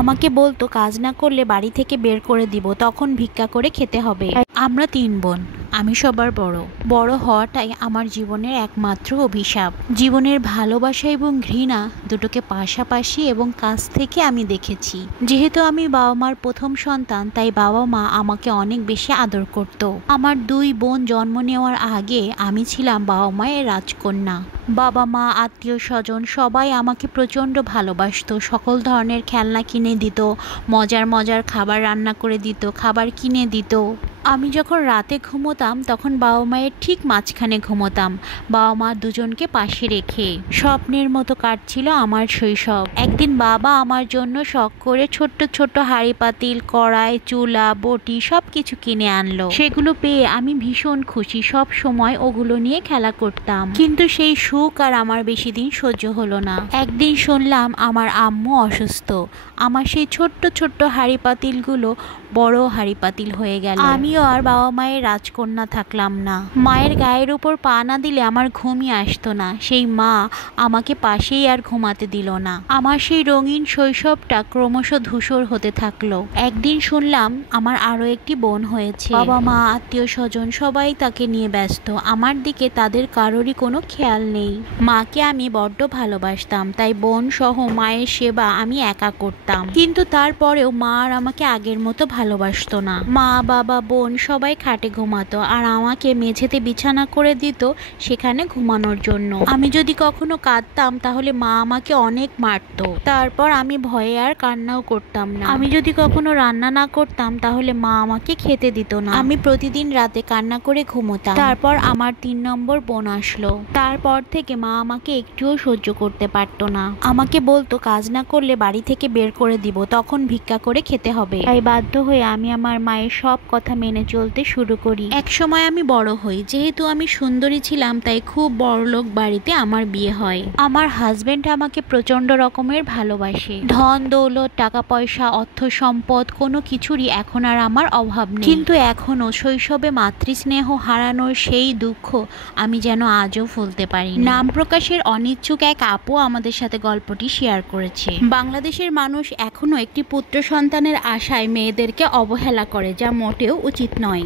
আমাকে বলতো কাজ না করলে বাড়ি থেকে বের করে দিব, তখন ভিক্ষা করে খেতে হবে। আমরা 3 বোন, আমি সবার বড়। বড় হওয়াটাই আমার জীবনের একমাত্র অভিশাপ। জীবনের ভালোবাসা এবং ঘৃণা দুটোকে পাশাপাশি এবং কাছ থেকে আমি দেখেছি। যেহেতু আমি বাবা মার প্রথম সন্তান, তাই বাবা মা আমাকে অনেক বেশি আদর করত। আমার 2 বোন জন্ম নেওয়ার আগে আমি ছিলাম বাবা মায়ের রাজকন্যা। বাবা মা, আত্মীয় স্বজন সবাই আমাকে প্রচণ্ড ভালোবাসতো। সকল ধরনের খেলনা কিনে দিত, মজার মজার খাবার রান্না করে দিত, খাবার কিনে দিত। আমি যখন রাতে ঘুমোতাম তখন বাবা মায়ের ঠিক মাঝখানে ঘুমোতাম, বাবা মা দুজনকে পাশে রেখে। স্বপ্নের মতো কাটছিল আমার শৈশব। একদিন বাবা আমার জন্য শখ করে ছোট্ট ছোট্ট হাঁড়ি পাতিল, কড়াই, চুলা, বটি সব কিছু কিনে আনলো। সেগুলো পেয়ে আমি ভীষণ খুশি। সব সময় ওগুলো নিয়ে খেলা করতাম। কিন্তু সেই সুখ আর আমার বেশি দিন সহ্য হলো না। একদিন শুনলাম আমার আম্মু অসুস্থ। আমার সেই ছোট্ট ছোট্ট হাঁড়ি পাতিলগুলো বড় হাঁড়ি পাতিল হয়ে গেল। আমিও আর বাবা মায়ের রাজকন্যা থাকলাম না। মায়ের গায়ের উপর পা না দিলে আমার ঘুমই আসতো না। সেই মা আমাকে পাশেই আর ঘুমাতে দিল না। আমার সেই রঙিন শৈশবটা ক্রমশ ধূসর হতে থাকলো। একদিন শুনলাম আমার আরো একটি বোন হয়েছে। বাবা মা, আত্মীয় স্বজন সবাই তাকে নিয়ে ব্যস্ত। আমার দিকে তাদের কারোরই কোনো খেয়াল নেই। মাকে আমি বড্ড ভালোবাসতাম, তাই বোন সহ মায়ের সেবা আমি একা করতাম। কিন্তু তারপরেও মা আর আমাকে আগের মতো ভালোবাসতো না। মা, বাবা, বোন সবাই খাটে ঘুমাতো আর আমাকে মেঝেতে বিছানা করে দিত সেখানে ঘুমানোর জন্য। আমি যদি কখনো কাঁদতাম তাহলে মা আমাকে অনেক মারতো। তারপর আমি ভয়ে আর কান্নাও করতাম না। আমি যদি কখনো রান্না না করতাম তাহলে মা আমাকে খেতে দিত না। আমি প্রতিদিন রাতে কান্না করে ঘুমোতাম। তারপর আমার 3 নম্বর বোন আসলো। তারপর থেকে মা আমাকে একটুও সহ্য করতে পারতো না। আমাকে বলতো কাজ না করলে বাড়ি থেকে বের করে দিব, তখন ভিক্ষা করে খেতে হবে। তাই বাধ্য হয়ে আমি আমার মায়ের সব কথা মেনে চলতে শুরু করি। এক সময় আমি বড় হই। যেহেতু আমি সুন্দরী ছিলাম তাই খুব বড়লোক বাড়িতে আমার বিয়ে হয়। আমার হাজবেন্ড আমাকে প্রচন্ড রকমের ভালোবাসে। ধন দৌলত, টাকা পয়সা, অর্থ সম্পদ কোনো কিছুরই এখন আর আমার অভাব নেই। কিন্তু এখনো শৈশবে মাতৃস্নেহ হারানোর সেই দুঃখ আমি যেন আজও ভুলতে পারি। নাম প্রকাশের অনিচ্ছুক এক আপু আমাদের সাথে গল্পটি শেয়ার করেছে। বাংলাদেশের মানুষ এখনো একটি পুত্র সন্তানের আশায় মেয়েদেরকে অবহেলা করে, যা মোটেও উচিত নয়।